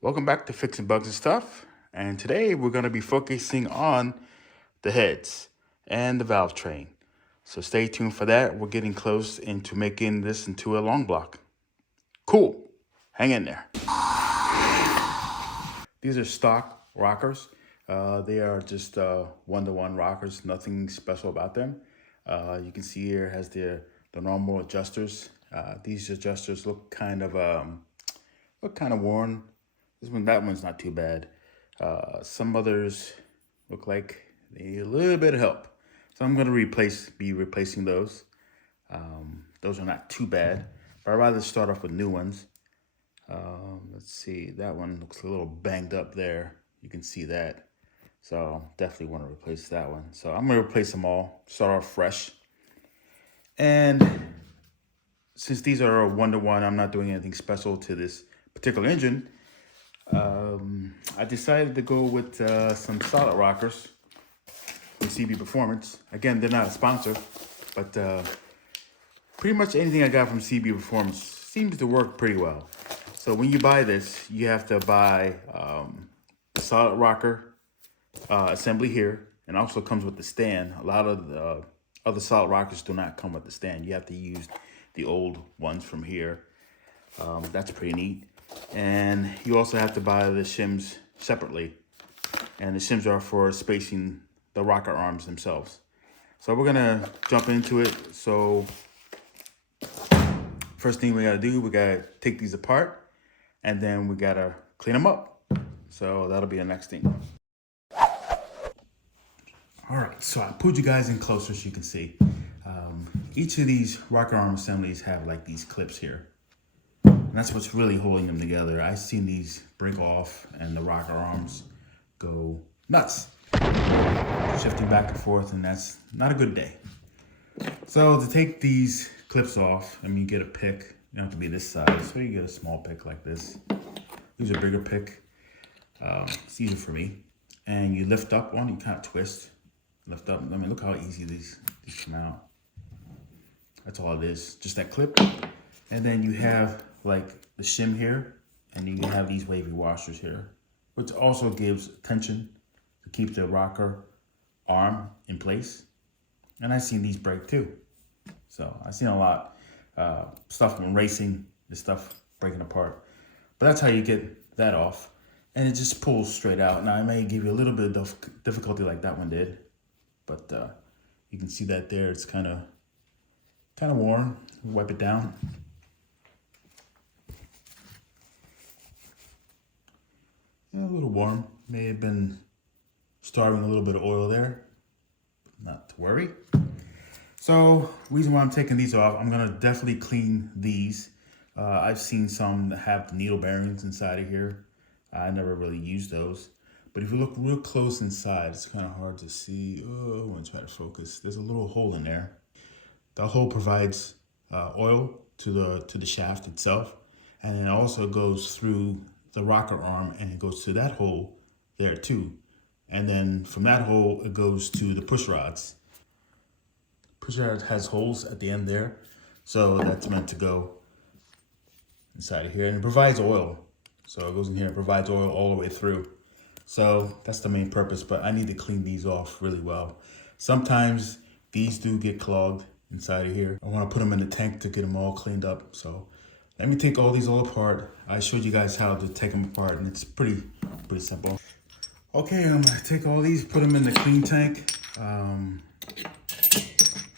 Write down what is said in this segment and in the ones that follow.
Welcome back to Fixing Bugs and Stuff. And today we're going to be focusing on the heads and the valve train. So stay tuned for that. We're getting close into making this into a long block. Cool. Hang in there. These are stock rockers. They are just one-to-one rockers. Nothing special about them. You can see here has the normal adjusters. These adjusters look kind of worn. That one's not too bad. Some others look like they need a little bit of help. So I'm gonna be replacing those. Those are not too bad, but I'd rather start off with new ones. Let's see, that one looks a little banged up there. You can see that. So definitely want to replace that one. So I'm gonna replace them all, start off fresh. And since these are a one-to-one, I'm not doing anything special to this particular engine. I decided to go with some solid rockers from CB Performance. Again, they're not a sponsor, but pretty much anything I got from CB Performance seems to work pretty well. So when you buy this, you have to buy the solid rocker assembly here, and also comes with the stand. A lot of the other solid rockers do not come with the stand. You have to use the old ones from here. That's pretty neat. And you also have to buy the shims separately. And the shims are for spacing the rocker arms themselves. So we're gonna jump into it. So first thing we gotta do, we gotta take these apart, and then we gotta clean them up. So that'll be the next thing. All right, so I pulled you guys in closer so you can see. Each of these rocker arm assemblies have like these clips here. And that's what's really holding them together. I've seen these break off and the rocker arms go nuts, shifting back and forth, and that's not a good day. So to take these clips off, you get a pick. You don't have to be this size, so you get a small pick like this. Use a bigger pick. It's easier for me. And you lift up one, you kind of twist, lift up. Look how easy these come out. That's all it is, just that clip. And then you have like the shim here, and you have these wavy washers here, which also gives tension to keep the rocker arm in place. And I've seen these break too. So I've seen a lot stuff when racing, this stuff breaking apart. But that's how you get that off. And it just pulls straight out. Now it may give you a little bit of difficulty like that one did, but you can see that there. It's kind of worn. Wipe it down. A little warm. May have been starving a little bit of oil there. Not to worry. So, reason why I'm taking these off, I'm gonna definitely clean these. I've seen some that have the needle bearings inside of here. I never really used those. But if you look real close inside, it's kind of hard to see. Oh, I want to try to focus. There's a little hole in there. The hole provides oil to the shaft itself, and it also goes through the rocker arm, and it goes to that hole there too. And then from that hole, it goes to the push rods. Push rod has holes at the end there, so that's meant to go inside of here, and it provides oil. So it goes in here and provides oil all the way through. So that's the main purpose, but I need to clean these off really well. Sometimes these do get clogged inside of here. I want to put them in the tank to get them all cleaned up. So let me take all these all apart. I showed you guys how to take them apart, and it's pretty simple. Okay, I'm gonna take all these, put them in the clean tank,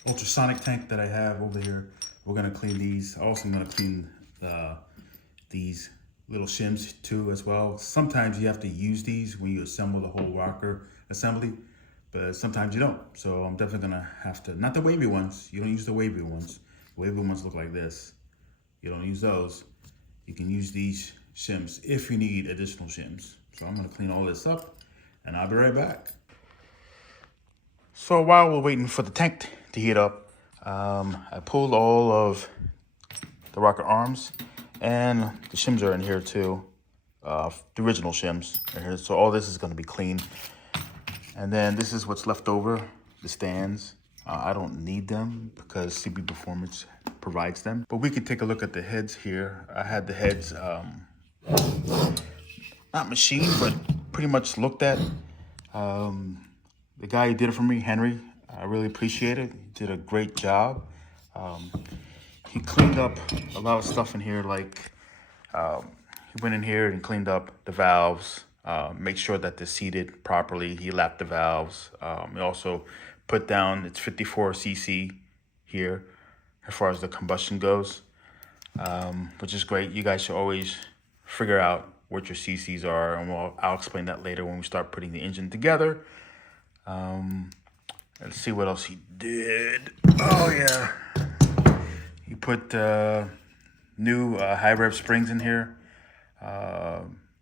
ultrasonic tank that I have over here. We're gonna clean these. Also, I'm gonna clean these little shims too as well. Sometimes you have to use these when you assemble the whole rocker assembly, but sometimes you don't. So I'm definitely gonna have to, not the wavy ones. You don't use the wavy ones. The wavy ones look like this. You don't use those. You can use these shims if you need additional shims. So I'm gonna clean all this up, and I'll be right back. So while we're waiting for the tank to heat up, I pulled all of the rocker arms, and the shims are in here too. The original shims are here. So all this is gonna be clean. And then this is what's left over, the stands. I don't need them because CB Performance provides them. But we can take a look at the heads here. I had the heads not machined, but pretty much looked at. The guy who did it for me, Henry, I really appreciate it. He did a great job. He cleaned up a lot of stuff in here, like he went in here and cleaned up the valves, make sure that they're seated properly. He lapped the valves. He also put down its 54 cc here as far as the combustion goes, which is great. You guys should always figure out what your cc's are, and I'll explain that later when we start putting the engine together. Let's see what else he did. Oh yeah, he put new high rev springs in here,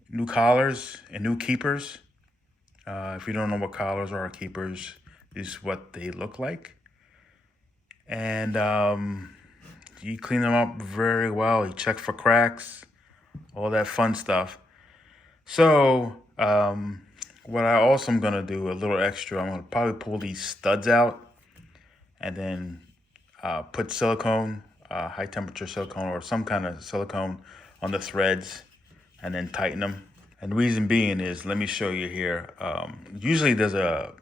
new collars and new keepers. If you don't know what collars are or keepers, this is what they look like. And he cleaned them up very well. He checked for cracks, all that fun stuff. So what I also am gonna do a little extra, I'm gonna probably pull these studs out and then put silicone, high temperature silicone or some kind of silicone on the threads and then tighten them. And the reason being is, let me show you here. Usually there's a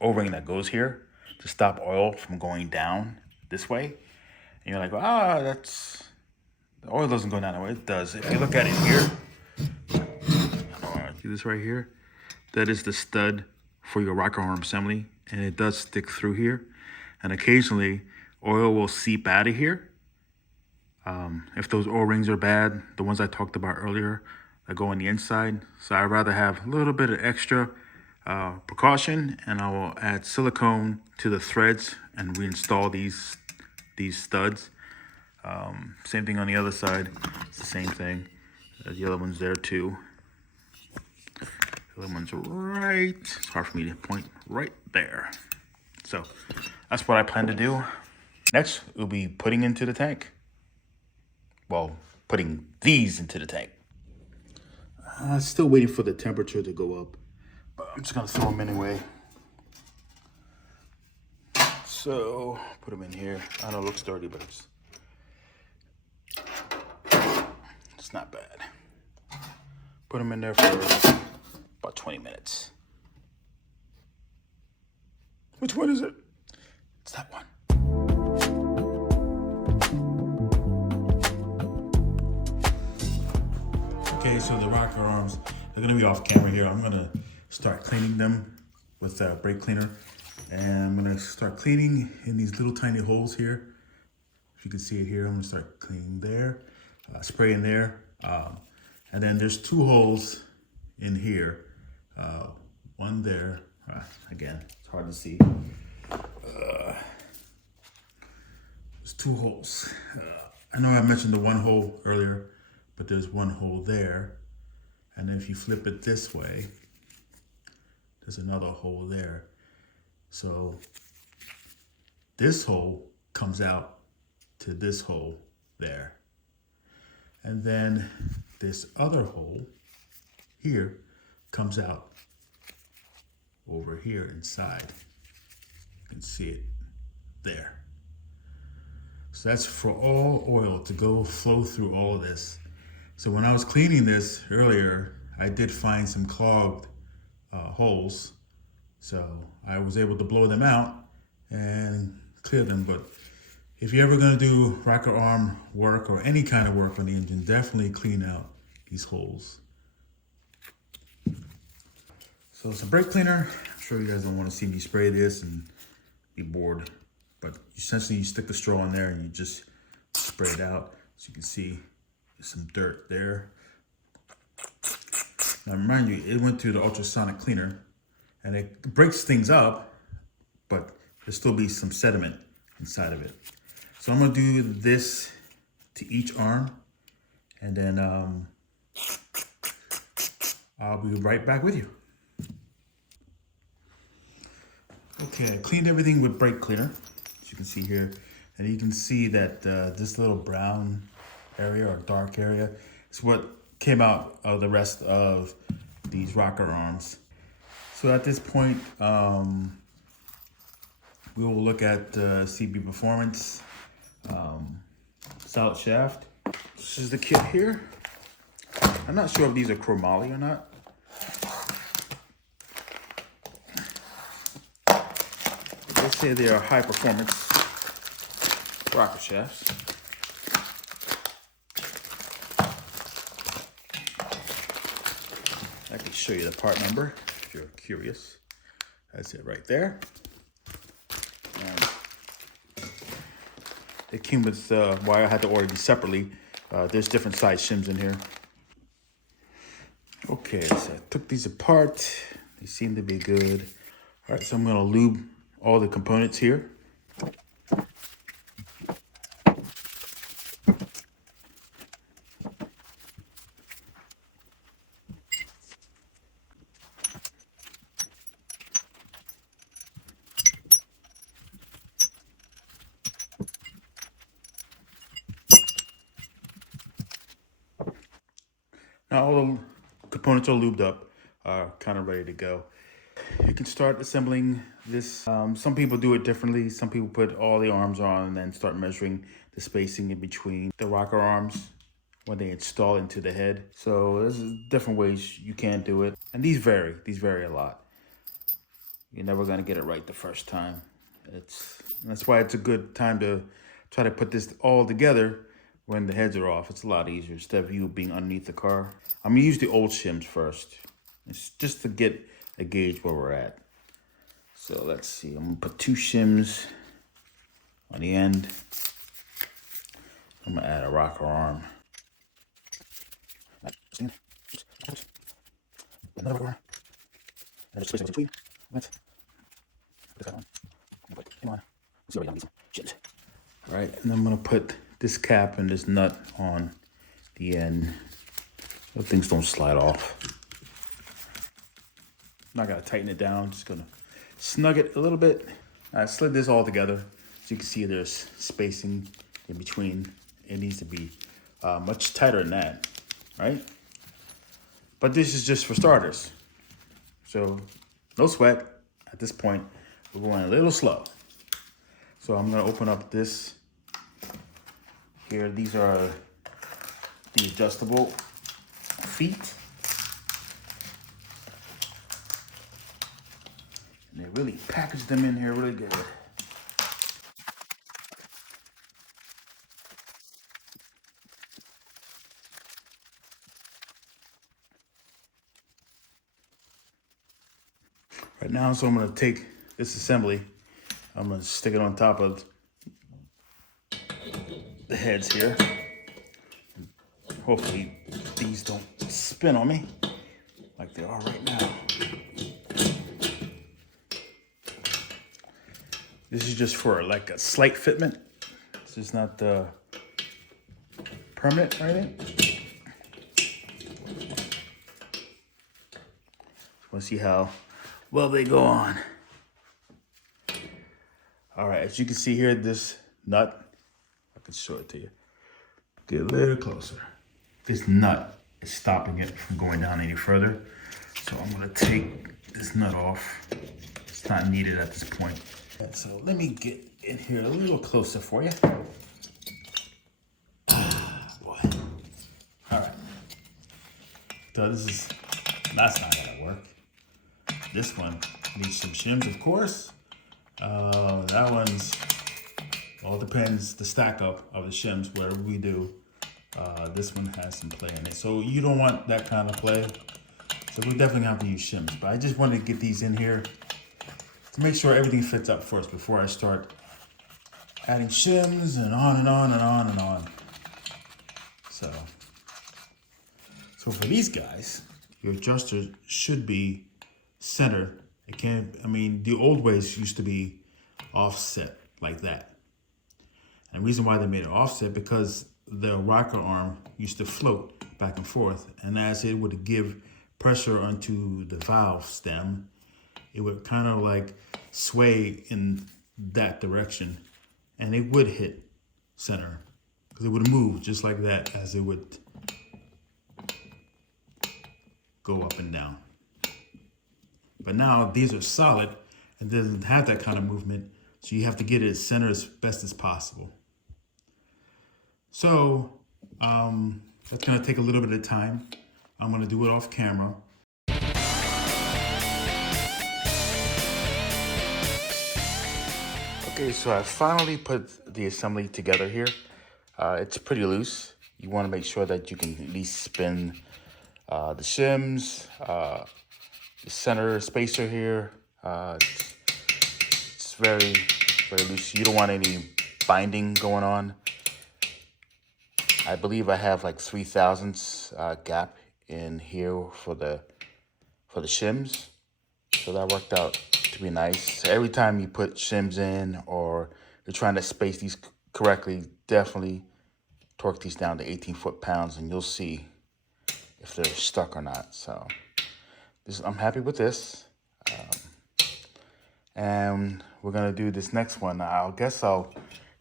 O-ring that goes here to stop oil from going down this way. And you're like, the oil doesn't go down that way. It does. If you look at it here, see this right here? That is the stud for your rocker arm assembly, and it does stick through here. And occasionally, oil will seep out of here. If those O-rings are bad, the ones I talked about earlier, that go on the inside. So I'd rather have a little bit of extra precaution, and I will add silicone to the threads and reinstall these studs. Same thing on the other side. It's the same thing. The other one's there too. The other one's right, it's hard for me to point, right there. So that's what I plan to do. Next, we'll be putting into the tank. Well, putting these into the tank. Still waiting for the temperature to go up, but I'm just gonna throw them anyway. So put them in here. I know it looks dirty, but it's not bad. Put them in there for about 20 minutes. Which one is it? It's that one. Okay, so the rocker arms, they're gonna be off camera here. I'm gonna start cleaning them with a brake cleaner. And I'm gonna start cleaning in these little tiny holes here. If you can see it here, I'm gonna start cleaning there, spraying there. And then there's two holes in here. One there, again, it's hard to see. There's two holes. I know I mentioned the one hole earlier, but there's one hole there. And then if you flip it this way, there's another hole there. So this hole comes out to this hole there. And then this other hole here comes out over here inside. You can see it there. So that's for all oil to go flow through all of this. So when I was cleaning this earlier, I did find some clogged holes. So I was able to blow them out and clear them. But if you're ever gonna do rocker arm work or any kind of work on the engine, definitely clean out these holes. So some brake cleaner. I'm sure you guys don't want to see me spray this and be bored, but essentially you stick the straw in there and you just spray it out. So you can see there's some dirt there. Now remind you, it went through the ultrasonic cleaner and it breaks things up, but there'll still be some sediment inside of it. So I'm gonna do this to each arm, and then I'll be right back with you. Okay, I cleaned everything with brake cleaner, as you can see here. And you can see that this little brown area or dark area is what came out of the rest of these rocker arms. So at this point, we will look at CB Performance solid shaft. This is the kit here. I'm not sure if these are chromoly or not. They say they are high performance rocker shafts. I can show you the part number if you're curious. That's it right there. And it came with, I had to order these separately. There's different size shims in here. Okay, so I took these apart. They seem to be good. All right, so I'm gonna lube all the components here. Now all the components are lubed up, kind of ready to go. You can start assembling this. Some people do it differently. Some people put all the arms on and then start measuring the spacing in between the rocker arms when they install into the head. So there's different ways you can do it. And these vary a lot. You're never gonna get it right the first time. That's why it's a good time to try to put this all together when the heads are off. It's a lot easier instead of you being underneath the car. I'm gonna use the old shims first. It's just to get a gauge where we're at. So let's see, I'm gonna put 2 shims on the end. I'm gonna add a rocker arm. Another rocker arm. And just place it between. Let's put that on. Come on. Let's see where we got these shims. All right, and I'm gonna put this cap and this nut on the end so things don't slide off. I'm not gonna tighten it down, just gonna snug it a little bit. I slid this all together. As you can see, there's spacing in between. It needs to be much tighter than that, right? But this is just for starters. So no sweat at this point. We're going a little slow. So I'm gonna open up this here. These are the adjustable feet. And they really package them in here really good. Right now, so I'm gonna take this assembly. I'm gonna stick it on top of the heads here. Hopefully these don't spin on me like they are right now. This is just for like a slight fitment. This is not permanent or anything. Want to see how well they go on. All right, as you can see here, this nut, I can show it to you. Get a little closer. This nut is stopping it from going down any further. So I'm gonna take this nut off. It's not needed at this point. So let me get in here a little closer for you. Boy. All right. So that's not gonna work. This one needs some shims, of course. That one's, all depends the stack up of the shims, whatever we do. This one has some play in it. So you don't want that kind of play. So we definitely have to use shims. But I just wanted to get these in here to make sure everything fits up first before I start adding shims and on and on and on and on. So for these guys, your adjuster should be centered. It can't, I mean, the old ways used to be offset like that. And the reason why they made it offset, because the rocker arm used to float back and forth. And as it would give pressure onto the valve stem, it would kind of like sway in that direction. And it would hit center because it would move just like that as it would go up and down. But now these are solid and doesn't have that kind of movement. So you have to get it as center as best as possible. So that's gonna take a little bit of time. I'm gonna do it off camera. Okay, so I finally put the assembly together here. It's pretty loose. You want to make sure that you can at least spin the shims, the center spacer here. It's very, very loose. You don't want any binding going on. I believe I have like 0.03 gap in here for the shims, so that worked out to be nice. Every time you put shims in or you're trying to space these correctly, definitely torque these down to 18 foot-pounds, and you'll see if they're stuck or not. So I'm happy with this. And we're gonna do this next one. I guess I'll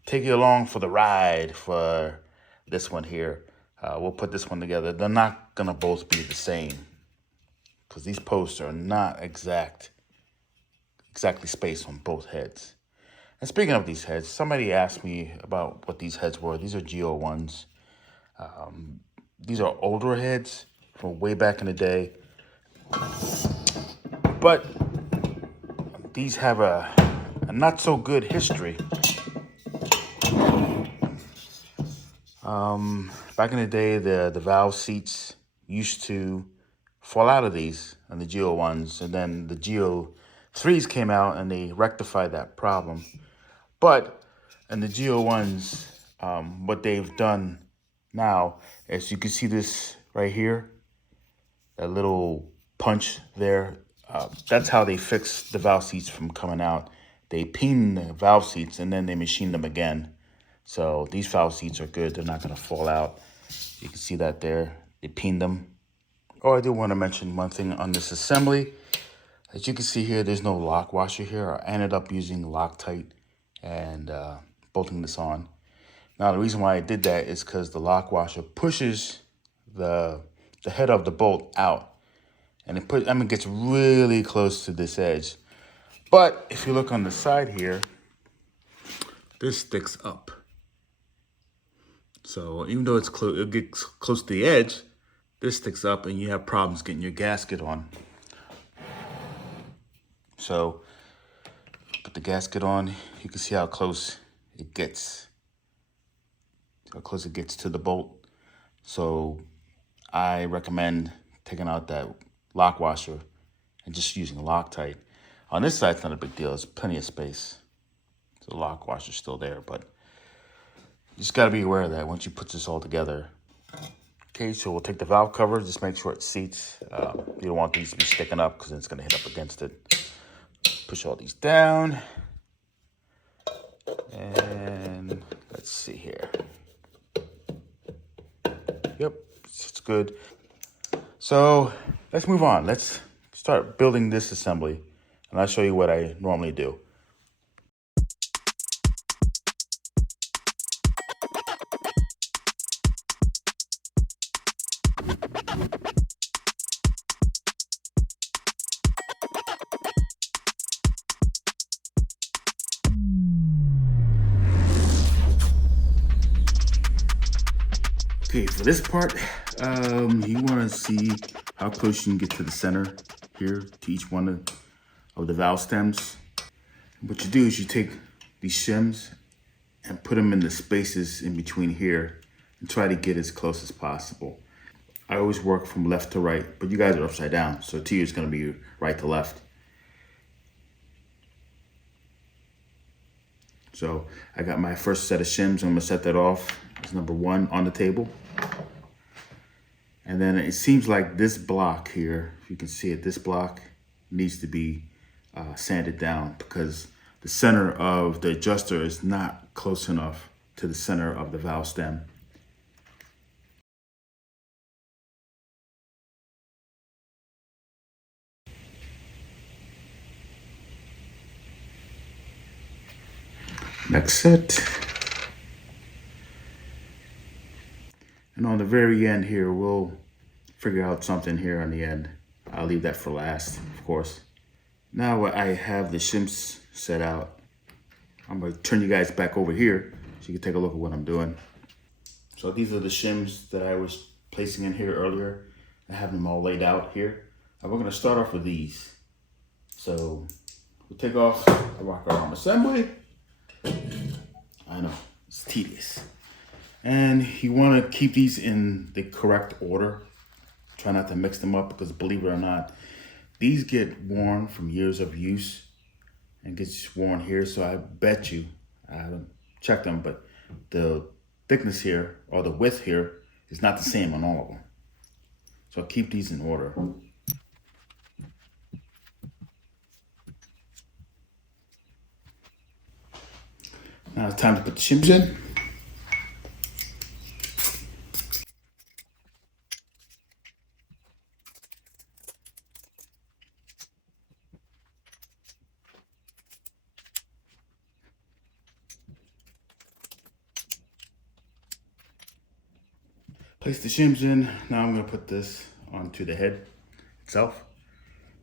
take you along for the ride for this one here. We'll put this one together. They're not gonna both be the same because these posts are not exactly spaced on both heads. And speaking of these heads, somebody asked me about what these heads were. These are Geo ones. These are older heads from way back in the day, but these have a not so good history. Back in the day, the valve seats used to fall out of these and the Geo ones, and then the Geo 3s came out and they rectified that problem. But in the Geo ones, what they've done now is you can see this right here, that little punch there. That's how they fix the valve seats from coming out. They peen the valve seats and then they machine them again. So these valve seats are good. They're not going to fall out. You can see that there. They peened them. Oh, I do want to mention one thing on this assembly. As you can see here, there's no lock washer here. I ended up using Loctite and bolting this on. Now, the reason why I did that is because the lock washer pushes the head of the bolt out. And it gets really close to this edge. But if you look on the side here, this sticks up. So even though it gets close to the edge, this sticks up and you have problems getting your gasket on. So put the gasket on, you can see how close it gets. To the bolt. So I recommend taking out that lock washer and just using Loctite. On this side, it's not a big deal. There's plenty of space. The lock washer's still there, but you just gotta be aware of that once you put this all together. Okay, so we'll take the valve cover, just make sure it seats. You don't want these to be sticking up because it's gonna hit up against it. Push all these down. And let's see here. Yep, it's good. So let's move on. Let's start building this assembly, and I'll show you what I normally do. Okay, for this part, you want to see how close you can get to the center here, to each one of the valve stems. What you do is you take these shims and put them in the spaces in between here and try to get as close as possible. I always work from left to right, but you guys are upside down, so to you it's going to be right to left. So I got my first set of shims. I'm going to set that off as number 1 on the table. And then it seems like this block here, if you can see it, this block needs to be sanded down because the center of the adjuster is not close enough to the center of the valve stem. Next set. And on the very end here, we'll figure out something here on the end. I'll leave that for last, of course. Now I have the shims set out, I'm gonna turn you guys back over here so you can take a look at what I'm doing. So these are the shims that I was placing in here earlier. I have them all laid out here. And we're gonna start off with these. So we'll take off the rocker arm assembly. I know, it's tedious. And you want to keep these in the correct order. Try not to mix them up because believe it or not, these get worn from years of use and gets worn here. So I bet you, I haven't checked them, but the thickness here or the width here is not the same on all of them. So keep these in order. Now it's time to put the shims in. Place the shims in. Now I'm gonna put this onto the head itself.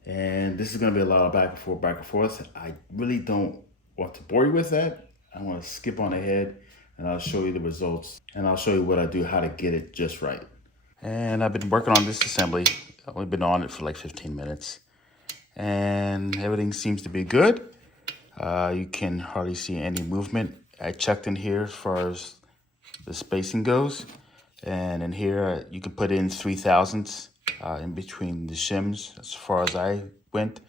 And this is gonna be a lot of back and forth. I really don't want to bore you with that. I wanna skip on ahead and I'll show you the results. And I'll show you what I do, how to get it just right. And I've been working on this assembly. I've only been on it for like 15 minutes. And everything seems to be good. You can hardly see any movement. I checked in here as far as the spacing goes. And in here, you can put in 3/1000 in between the shims as far as I went.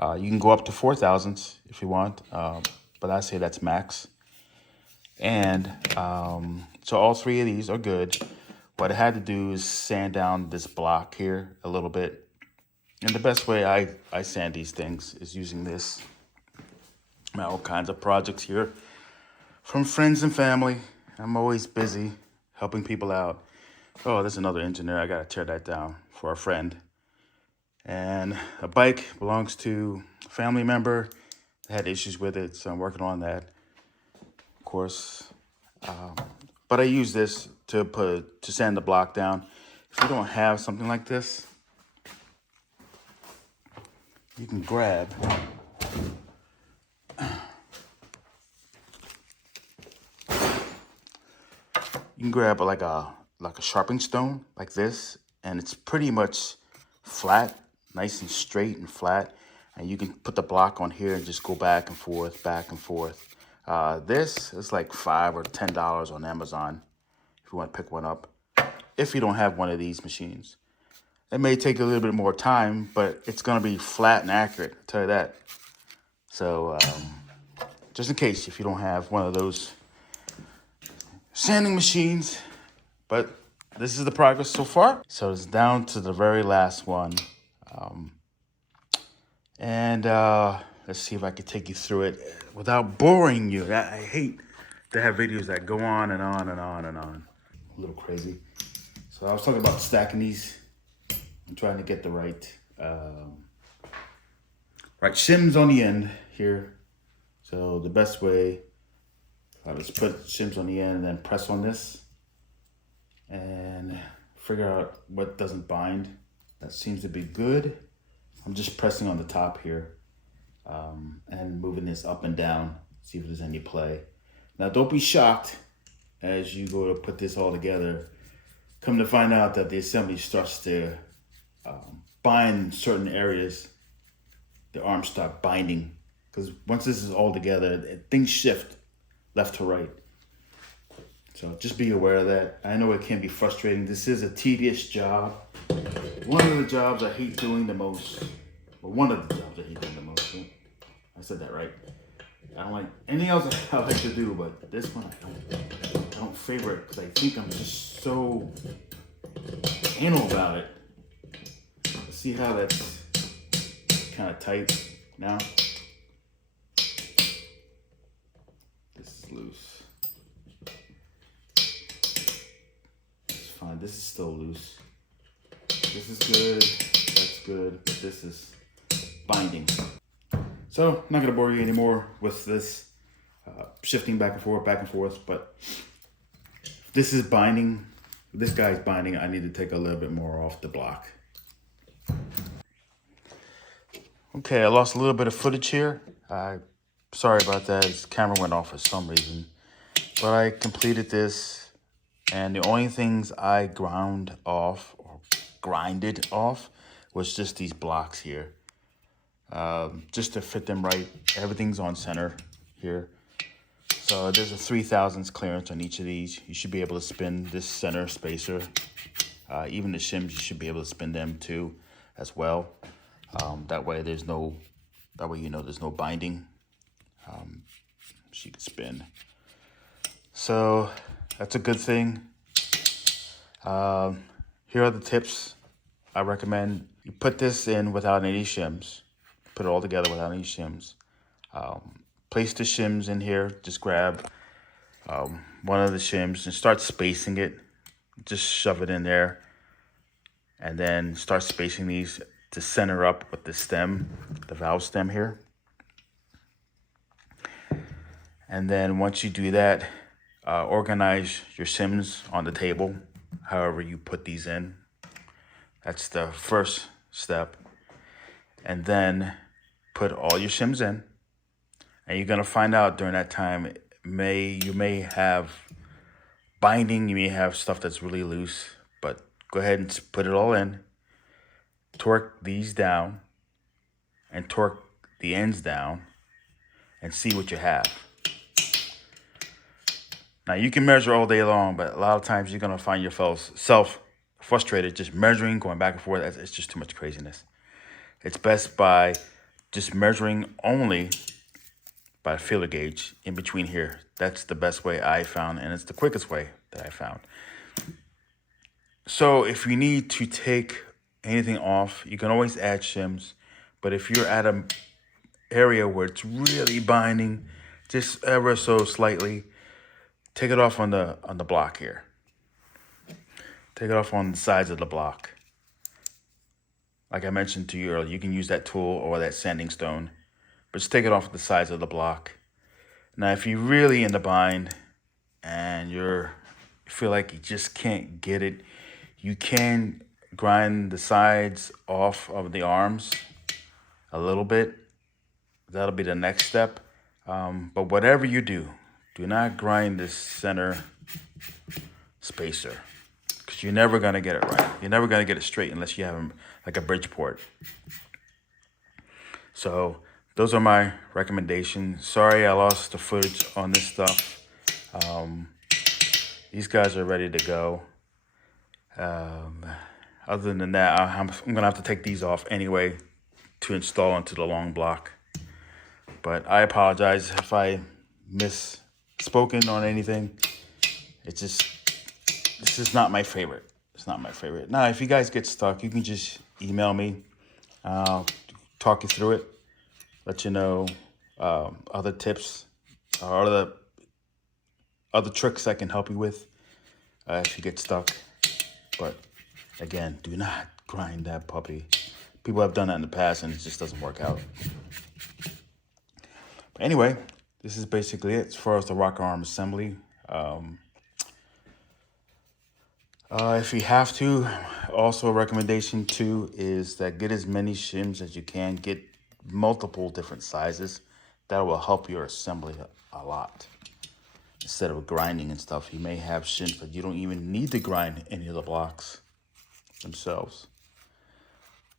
You can go up to 4/1000 if you want, but I say that's max. And so all three of these are good. What I had to do is sand down this block here a little bit. And the best way I sand these things is using this. All kinds of projects here from friends and family. I'm always busy helping people out. Oh, there's another engine there. I gotta tear that down for a friend. And a bike belongs to a family member. I had issues with it, so I'm working on that, of course. But I use this to sand the block down. If you don't have something like this, you can grab like a sharpening stone like this, and it's pretty much flat, nice and straight and flat, and you can put the block on here and just go back and forth, back and forth. This is like $5 or $10 on Amazon if you want to pick one up, if you don't have one of these machines. It may take a little bit more time, but it's going to be flat and accurate, I'll tell you that. So just in case if you don't have one of those sanding machines. But this is the progress so far. So it's down to the very last one. Let's see if I can take you through it without boring you. I hate to have videos that go on and on and on and on. A little crazy. So I was talking about stacking these. I'm trying to get the right shims on the end here. So the best way, I just put shims on the end and then press on this and figure out what doesn't bind. That seems to be good. I'm just pressing on the top here and moving this up and down, see if there's any play. Now don't be shocked as you go to put this all together. Come to find out that the assembly starts to bind certain areas. The arms start binding because once this is all together, things shift left to right. So just be aware of that. I know it can be frustrating. This is a tedious job. One of the jobs I hate doing the most. Well, one of the jobs I hate doing the most. I said that right. I don't like anything else I like to do, but this one I don't favor it because I think I'm just so anal about it. See how that's kind of tight now? This is loose. It's fine. This is still loose. This is good. That's good. But this is binding. So I'm not going to bore you anymore with this shifting back and forth. But if this is binding, if this guy's binding, I need to take a little bit more off the block. Okay, I lost a little bit of footage here. Sorry about that. This camera went off for some reason. But I completed this, and the only things I grounded off was just these blocks here. Just to fit them right. Everything's on center here. So there's a 3/1000 clearance on each of these. You should be able to spin this center spacer. Even the shims, you should be able to spin them too as well. That way there's no, you know there's no binding. She can spin. So that's a good thing. Here are the tips I recommend. You put this in without any shims. Put it all together without any shims. Place the shims in here. Just grab one of the shims and start spacing it. Just shove it in there. And then start spacing these to center up with the stem, the valve stem here. And then once you do that, organize your shims on the table, however you put these in. That's the first step. And then put all your shims in. And you're gonna find out during that time, you may have binding, you may have stuff that's really loose, but go ahead and put it all in. Torque these down and torque the ends down and see what you have. Now you can measure all day long, but a lot of times you're gonna find yourself frustrated just measuring, going back and forth. It's just too much craziness. It's best by just measuring only by feeler gauge in between here. That's the best way I found, and it's the quickest way that I found. So if you need to take anything off, you can always add shims. But if you're at an area where it's really binding, just ever so slightly, take it off on the block here. Take it off on the sides of the block. Like I mentioned to you earlier, you can use that tool or that sanding stone, but just take it off the sides of the block. Now, if you're really in the bind and you feel like you just can't get it, you can grind the sides off of the arms a little bit. That'll be the next step. But whatever you do not grind this center spacer, because you're never gonna get it right. You're never gonna get it straight unless you have like a Bridgeport. So those are my recommendations. Sorry I lost the footage on this stuff. These guys are ready to go. Other than that, I'm gonna have to take these off anyway to install into the long block. But I apologize if I misspoken on anything. This is not my favorite. It's not my favorite. Now, if you guys get stuck, you can just email me. I'll talk you through it. Let you know other tips or other tricks I can help you with if you get stuck. But again, do not grind that puppy. People have done that in the past and it just doesn't work out. But anyway, this is basically it as far as the rocker arm assembly. If you have to, also a recommendation too is that get as many shims as you can. Get multiple different sizes. That will help your assembly a lot. Instead of grinding and stuff, you may have shims that you don't even need to grind any of the blocks themselves.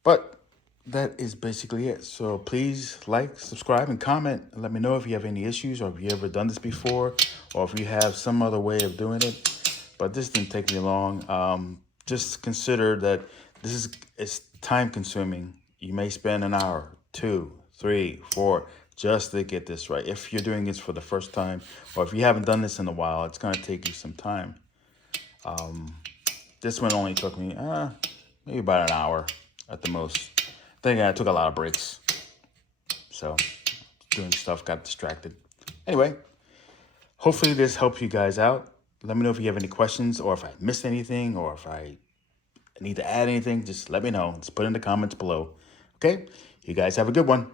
But that is basically it. So please like, subscribe, and comment. And let me know if you have any issues or if you ever done this before or if you have some other way of doing it. But this didn't take me long. Just consider that it's time consuming. You may spend an hour, 2, 3, 4, just to get this right. If you're doing this for the first time, or if you haven't done this in a while, it's gonna take you some time. This one only took me maybe about an hour at the most. I think I took a lot of breaks. So doing stuff, got distracted. Anyway, hopefully this helps you guys out. Let me know if you have any questions or if I missed anything or if I need to add anything. Just let me know. Just put it in the comments below. Okay? You guys have a good one.